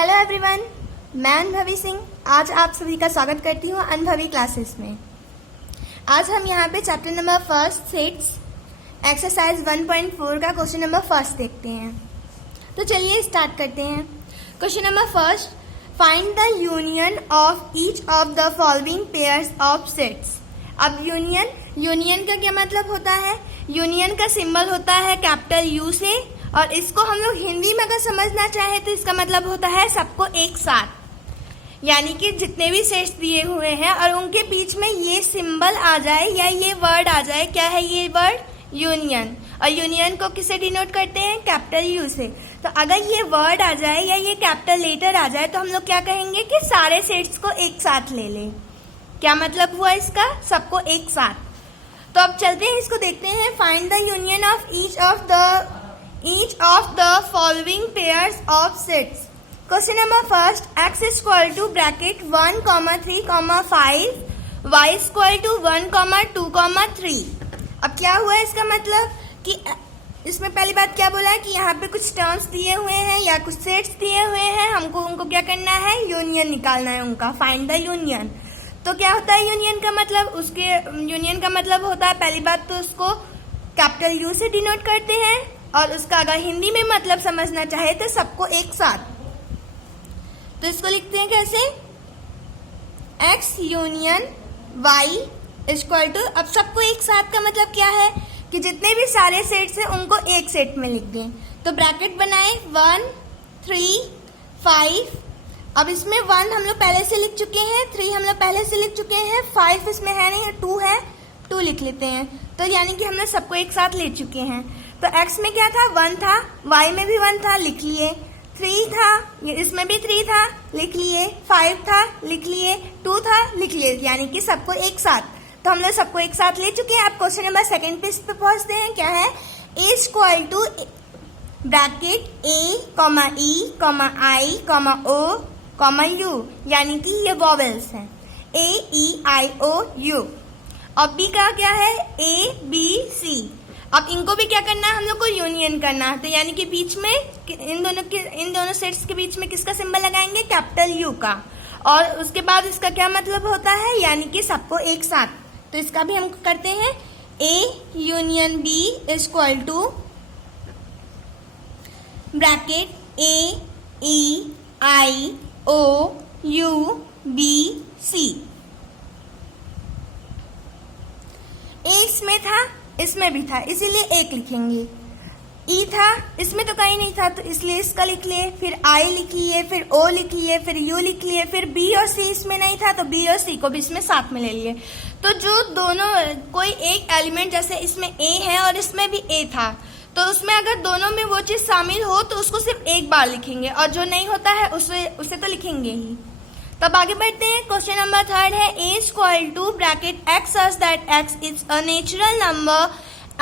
Hello everyone, मैं अनुभवी सिंह आज आप सभी का स्वागत करती हूँ अनुभवी क्लासेस में। आज हम यहाँ पे chapter number first sets exercise 1.4 का क्वेश्चन नंबर फर्स्ट देखते हैं। तो चलिए स्टार्ट करते हैं। Question number first, find the union of each of the following pairs of sets. अब यूनियन का क्या मतलब होता है? यूनियन का सिंबल होता है कैपिटल यू से, और इसको हम लोग हिंदी में अगर समझना चाहे तो इसका मतलब होता है सबको एक साथ, यानी कि जितने भी सेट्स दिए हुए हैं और उनके बीच में ये सिंबल आ जाए या ये वर्ड आ जाए। क्या है ये वर्ड? यूनियन। और यूनियन को किससे डिनोट करते हैं? कैपिटल यू से। तो अगर ये वर्ड आ जाए या ये कैपिटल लेटर आ जाए तो हम लोग क्या कहेंगे कि सारे सेट्स को एक साथ ले लें। क्या मतलब हुआ इसका? सबको एक साथ। तो अब चलते हैं, इसको देखते हैं। Find the union of each of the following pairs of sets. Question number first, x is equal to bracket 1, 3, 5, y is equal to 1, 2, 3. अब क्या हुआ इसका मतलब कि इसमें पहली बात क्या बोला है कि यहाँ पे कुछ टर्म्स दिए हुए हैं या कुछ सेट्स दिए हुए हैं, हमको उनको क्या करना है? यूनियन निकालना है उनका। Find the union. तो क्या होता है यूनियन का मतलब? उसके यूनियन का मतलब होता है पहली बात तो उसको कैपिटल यू से डिनोट करते हैं, और उसका अगर हिंदी में मतलब समझना चाहे तो सबको एक साथ। तो इसको लिखते हैं कैसे? x union y equal to, अब सबको एक साथ का मतलब क्या है कि जितने भी सारे सेट्स हैं उनको एक सेट में लिख दें। तो ब्रैकेट बनाए 1, 3, 5। अब इसमें 1 हम लोग पहले से लिख चुके हैं, 3 हम लोग पहले से लिख चुके हैं, 5 इसमें है नहीं, 2 है, 2 लिख लेते हैं। तो यानी कि हम लोग सबको एक साथ ले चुके हैं। तो x में क्या था? 1 था, y में भी 1 था, लिख लिए। 3 था, इसमें भी 3 था, लिख लिए। 5 था, लिख लिए। 2 था, लिख लिए, यानी कि सबको एक साथ। तो हम लोग सबको एक साथ ले चुके हैं। अब क्वेश्चन नंबर सेकंड पेज पे पहुंचते हैं। क्या है? a equal to bracket a, e, i, o, u, यानी कि ये वॉवेल्स हैं। a, e, i, o, u। और b का क्या है? a, b, c। अब इनको भी क्या करना है? हम लोग को यूनियन करना है। तो यानी कि बीच में इन दोनों सेट्स के बीच में किसका सिंबल लगाएंगे? कैपिटल यू का। और उसके बाद इसका क्या मतलब होता है? यानी कि सबको एक साथ। तो इसका भी हम करते हैं। a union b equal to bracket a, e, i, o, u, b, c। a इसमें था, इसमें भी था, इसीलिए एक लिखेंगे। ई था, इसमें तो कहीं नहीं था, तो इसलिए इसका लिख लिए। फिर आई लिख लिए, फिर ओ लिख लिए, फिर यू लिख लिए। फिर बी और सी इसमें नहीं था, तो बी और सी को भी इसमें साथ में ले लिए। तो जो दोनों कोई एक एलिमेंट, जैसे इसमें ए है और इसमें भी ए था, तो उसमें अगर दोनों में वो चीज शामिल हो तो उसको सिर्फ एक बार लिखेंगे, और जो नहीं होता है उसे तो लिखेंगे ही। तब आगे बढ़ते हैं। क्वेश्चन नंबर थर्ड है a equal to bracket x such that x is a natural number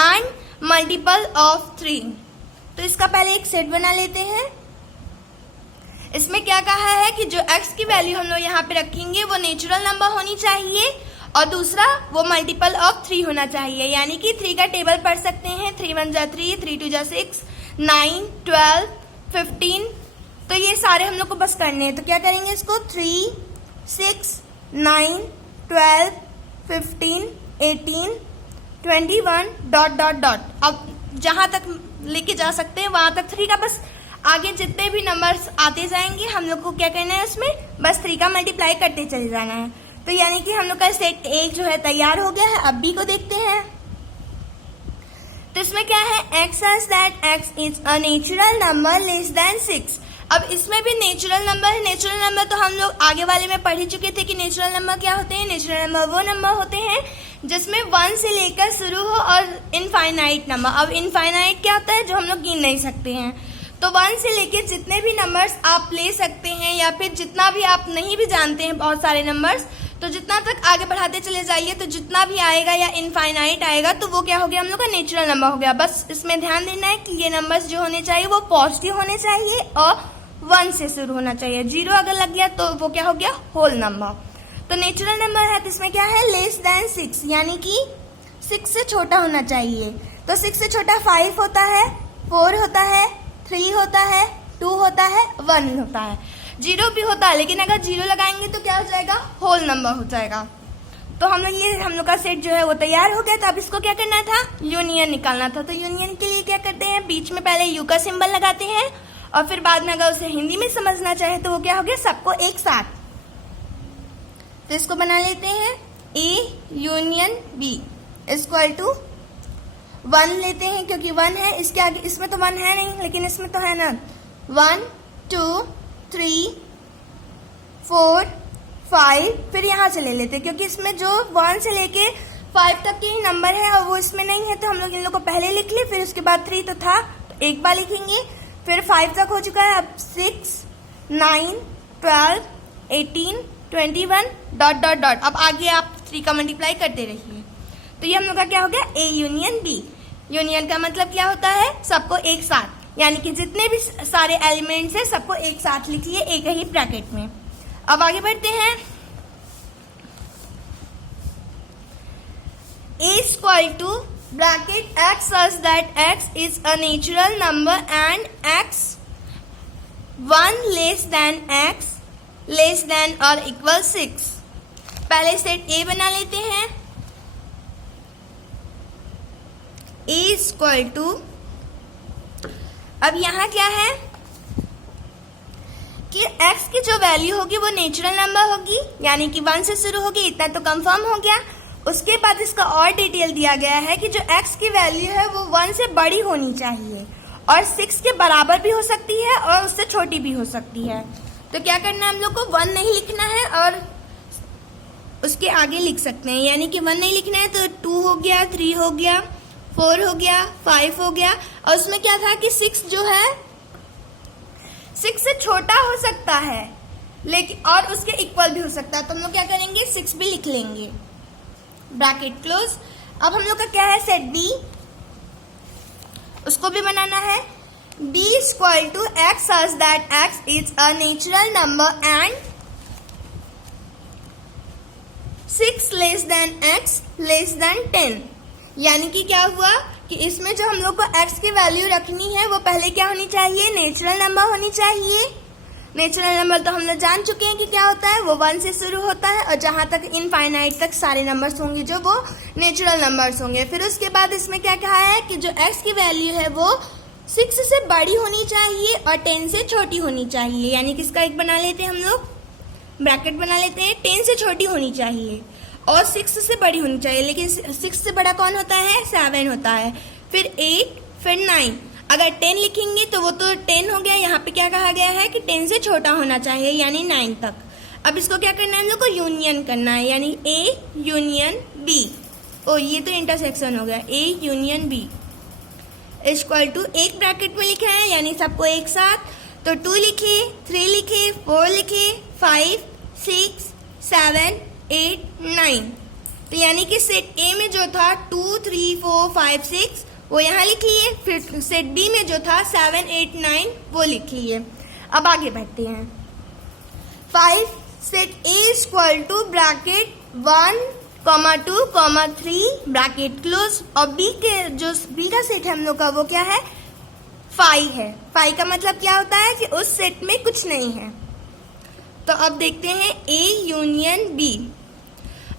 and multiple of 3। तो इसका पहले एक सेट बना लेते हैं। इसमें क्या कहा है कि जो x की वैल्यू हम लोग यहाँ पे रखेंगे वो नेचुरल नंबर होनी चाहिए, और दूसरा वो मल्टीपल ऑफ 3 होना चाहिए। यानी कि 3 का टेबल पढ़ सकते हैं। 3 1 जा 3, 3 2 जा 6, 9, 12, 15। तो ये सारे हम लोग को बस करने हैं। तो क्या करेंगे इसको? 3, 6, 9, 12, 15, 18, 21 ... अब जहां तक लेके जा सकते हैं वहां तक 3 का बस, आगे जितने भी नंबर्स आते जाएंगे हम लोग को क्या करना है? उसमें बस 3 का मल्टीप्लाई करते चले जाना है। तो यानी कि हम लोग का सेट एक जो है तैयार हो गया है। अब बी को देखते हैं। तो इसमें क्या है? x such that x is a natural number less than 6। अब इसमें भी नेचुरल नंबर है। नेचुरल नंबर तो हम लोग आगे वाले में पढ़ ही चुके थे कि नेचुरल नंबर क्या होते हैं। नेचुरल नंबर वो नंबर होते हैं जिसमें 1 से लेकर शुरू हो, और इनफाइनाइट नंबर। अब इनफाइनाइट क्या होता है? जो हम लोग गिन नहीं सकते हैं। तो 1 से लेकर जितने भी नंबर्स आप ले सकते हैं, या फिर जितना भी आप नहीं भी जानते हैं बहुत सारे नंबर्स, तो जितना तक आगे बढ़ाते चले जाइए तो जितना भी आएगा या इनफाइनाइट आएगा तो वो क्या हो गया? हम लोग का नेचुरल नंबर हो गया। बस इसमें ध्यान देना है कि ये नंबर्स जो होने चाहिए वो पॉजिटिव होने चाहिए और 1 से शुरू होना चाहिए। 0 अगर लग गया तो वो क्या हो गया? Whole number. तो नेचुरल नंबर है तो इसमें क्या है? लेस देन 6, यानी कि 6 से छोटा होना चाहिए। तो 6 से छोटा 5 होता है, 4 होता है, 3 होता है, 2 होता है, 1 होता है। जीरो भी होता है, लेकिन अगर जीरो लगाएंगे तो क्या हो जाएगा, होल नंबर हो जाएगा। तो हम लोग का सेट जो है वो तैयार हो गया। तो अब इसको क्या करना था, यूनियन निकालना था। तो यूनियन के लिए क्या करते हैं, बीच में पहले यू का सिंबल लगाते हैं और फिर बाद में अगर उसे हिंदी में समझना चाहे तो वो क्या हो गया, सबको एक साथ। तो इसको बना लेते हैं A union B equal to 1 लेते हैं, क्योंकि 1 है, इसके आगे इसमें तो 1 है नहीं, लेकिन इसमें तो है ना। 1 2 3 4 5, फिर यहाँ से ले लेते हैं, क्योंकि इसमें जो 1 से लेके 5 तक के ही नंबर है और वो इसमें नहीं है, तो हम लोग इन लोग को पहले लिख लिए, फिर उसके बाद 3 तो था तो एक बार लिखेंगे, फिर 5 तक हो चुका है। अब 6 9 12 18 21 डॉट डॉट डॉट। अब आगे आप 3 का मल्टीप्लाई करते रहिए। तो ये हम लोग का क्या हो गया, ए यूनियन बी। यूनियन का मतलब क्या होता है, सबको एक साथ, यानी कि जितने भी सारे एलिमेंट्स है सबको एक साथ लिखिए एक ही ब्रैकेट में। अब आगे बढ़ते हैं। A equal to bracket x such that x is a natural number and x 1 less than x less than or equal 6। पहले सेट A बना लेते हैं। A इक्वल टू, अब यहाँ क्या है कि x की जो वैल्यू होगी वो नेचुरल नंबर होगी, यानी कि 1 से शुरू होगी, इतना तो कंफर्म हो गया। उसके बाद इसका और डिटेल दिया गया है कि जो x की वैल्यू है वो 1 से बड़ी होनी चाहिए और 6 के बराबर भी हो सकती है और उससे छोटी भी हो सकती है। तो क्या करना है, हम लोग को 1 नहीं लिखना है और उसके आगे लिख सकते हैं, यानी कि 1 नहीं लिखना है तो 2 हो गया, 3 हो गया, 4 हो गया, 5 हो गया। और उसमें क्या था कि 6 जो है 6 से छोटा हो सकता है, लेकिन और उसके इक्वल भी हो सकता है। तो हम लोग क्या करेंगे, 6 भी लिख लेंगे, ब्रैकेट क्लोज। अब हम लोग का क्या है, सेट बी, उसको भी बनाना है। b equal to x such that x is a natural number and 6 less than x less than 10। यानी कि क्या हुआ कि इसमें जो हम लोग को x की वैल्यू रखनी है वो पहले क्या होनी चाहिए, नेचुरल नंबर होनी चाहिए। नेचुरल नंबर तो हम लोग जान चुके हैं कि क्या होता है, वो 1 से शुरू होता है और जहां तक इनफाइनाइट तक सारे नंबर्स होंगे जो वो नेचुरल नंबर्स होंगे। फिर उसके बाद इसमें क्या कहा है कि जो x की वैल्यू है वो 6 से बड़ी होनी चाहिए और 10 से छोटी होनी चाहिए, यानी कि इसका एक बना लेते हैं हम लोग, ब्रैकेट बना लेते हैं। 10 से छोटी होनी चाहिए और 6 से बड़ी होनी चाहिए, लेकिन 6 से बड़ा कौन होता है, 7 होता है, फिर 8, फिर 9। अगर 10 लिखेंगे तो वो तो 10 हो गया, यहाँ पे क्या कहा गया है कि 10 से छोटा होना चाहिए, यानी 9 तक। अब इसको क्या करना है, हम लोग को यूनियन करना है, यानी ए यूनियन बी। ओ ये तो इंटरसेक्शन हो गया, A union B equal to, एक ब्रैकेट में लिखा है यानी सबको एक साथ, तो 2 लिखे, 3 लिखे, 4 लिखे, 5 6 7 8 9। तो यानी कि सेट ए में जो था 2 3 4 5 6 वो यहाँ लिख लिए, फिर सेट बी में जो था 7 8 9 वो लिख लिए। अब आगे बढ़ते हैं। 5 set A equal to bracket 1 2 3 bracket close. और बी के जो बी का सेट है हम लोग का वो क्या है, 5 है। 5 का मतलब क्या होता है कि उस सेट में कुछ नहीं है। तो अब देखते हैं ए यूनियन बी।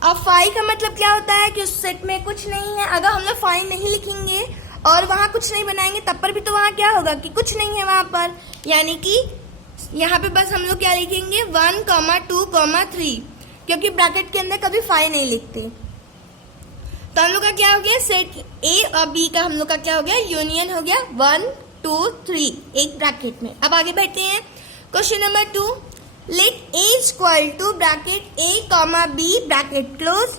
अब 5 का मतलब क्या होता है कि उस सेट में कुछ नहीं है। अगर हम लोग 5 नहीं लिखेंगे और वहां कुछ नहीं बनाएंगे तब पर भी तो वहां क्या होगा कि कुछ नहीं है वहां पर, यानी कि यहाँ पे बस हम लोग क्या लिखेंगे 1 2 3, क्योंकि ब्रैकेट के अंदर कभी 5 नहीं लिखते। तो हम लोग का क्या हो गया, सेट ए और बी का हम लोग का क्या हो गया, यूनियन हो गया 1 2 3 एक ब्रैकेट में। अब आगे बढ़ते हैं question number 2। Let A equal to bracket a comma b bracket close,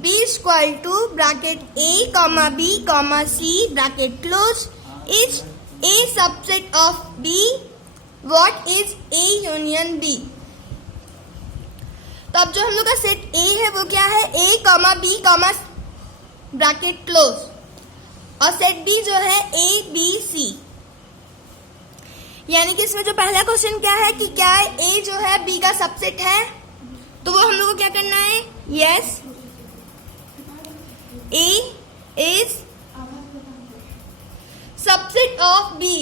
B equal to bracket a comma b comma c bracket close, is A subset of B, what is A union B. तो अब जो हम लोग का set ए है वो क्या है, a comma b comma bracket close, और सेट बी जो है ए बी सी। यानी कि इसमें जो पहला क्वेश्चन क्या है कि क्या ए जो है बी का सबसेट है, तो वो हम लोग को क्या करना है, yes A is subset of B.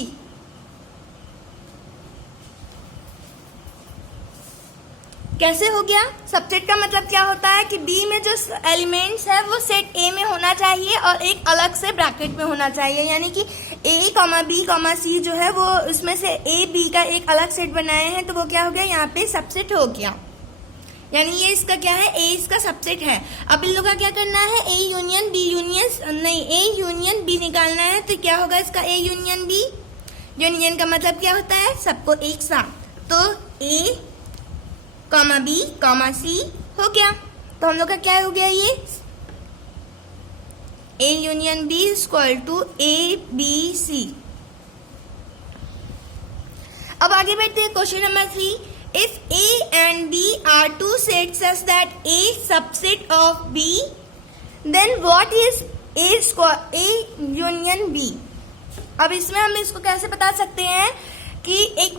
कैसे हो गया? सबसेट का मतलब क्या होता है कि बी में जो एलिमेंट्स है वो सेट ए में होना चाहिए और एक अलग से ब्रैकेट में होना चाहिए, यानी कि ए कॉमा बी कॉमा सी जो है वो उसमें से ए बी का एक अलग सेट बनाए हैं, तो वो क्या हो गया? यहाँ पे सबसेट हो गया, यानी ये इसका क्या है? ए इसका सबसेट है। अब इन लोगों का क्या करना है? ए यूनियन बी यूनियन नहीं, ए यूनियन बी निकालना है, तो क्या होगा इसका? ए यूनियन बी। यूनियन का मतलब क्या होता है? सबको एक साथ, तो ए कॉमा बी कॉमा सी हो गया। तो हम लोग का क्या हो गया? ये A union B equal to a b c. अब आगे बढ़ते हैं question number 3। If A and B are two sets such that A subset of B, then what is A union B. अब इसमें हम इसको कैसे बता सकते हैं कि एक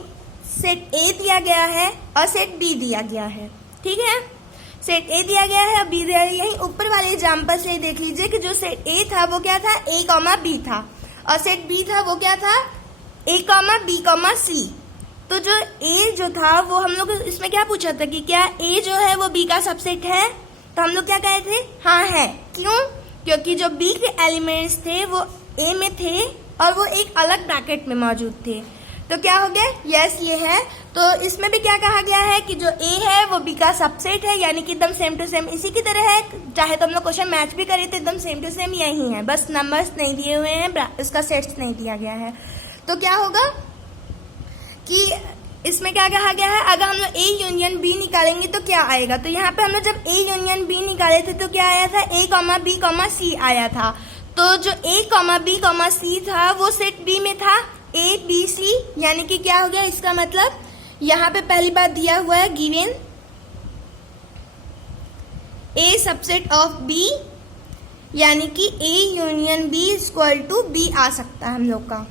सेट ए दिया गया है और सेट बी दिया गया है, ठीक है? सेट ए दिया गया है और बी दिया गया है। यही ऊपर वाले एग्जाम्पल से देख लीजिए कि जो सेट ए था वो क्या था? ए कॉमा बी था, और सेट बी था वो क्या था? ए कॉमा बी कॉमा सी। तो जो ए जो था वो हम लोग इसमें क्या पूछा था कि क्या ए जो है वो बी का सबसेट है? तो हम लोग क्या कहे थे? हाँ है। क्यों? क्योंकि जो बी के एलिमेंट्स थे वो ए में थे और वो एक अलग ब्रैकेट में मौजूद थे। तो क्या हो गया? यस ये है। तो इसमें भी क्या कहा गया है कि जो ए है वो बी का सबसेट है, यानी कि एकदम सेम टू सेम इसी की तरह है। चाहे तो हम लोग क्वेश्चन मैच भी करें तो एकदम सेम टू सेम यही है, बस नंबर्स नहीं दिए हुए हैं, इसका सेट्स नहीं दिया गया है। तो क्या होगा कि इसमें क्या कहा गया है? अगर हम लोग ए यूनियन बी निकालेंगे तो क्या आएगा? तो यहाँ पे हम लोग जब ए यूनियन बी निकाले थे तो क्या आया था? ए कॉमा बी कॉमा सी आया था। तो जो ए कॉमा बी कॉमा सी था वो सेट बी में था, ए बी सी, यानी कि क्या हो गया? इसका मतलब यहाँ पे पहली बात दिया हुआ है given a subset of b, यानी कि ए union B equal to b आ सकता है हम लोग का,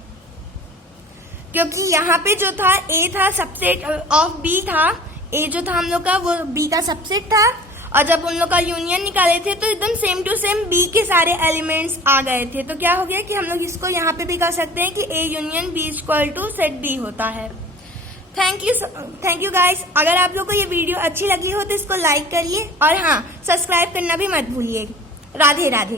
क्योंकि यहाँ पे जो था ए था सबसेट ऑफ बी था, ए जो था हम लोग का वो बी का सबसेट था, और जब उन लोग का यूनियन निकाले थे तो एकदम सेम टू सेम बी के सारे एलिमेंट्स आ गए थे। तो क्या हो गया कि हम लोग इसको यहाँ पे भी कर सकते हैं कि ए union B equal to set B होता है। Thank you guys. अगर आप लोग को ये वीडियो अच्छी लगी हो तो इसको लाइक करिए और हाँ, सब्सक्राइब करना भी मत भूलिए। राधे राधे।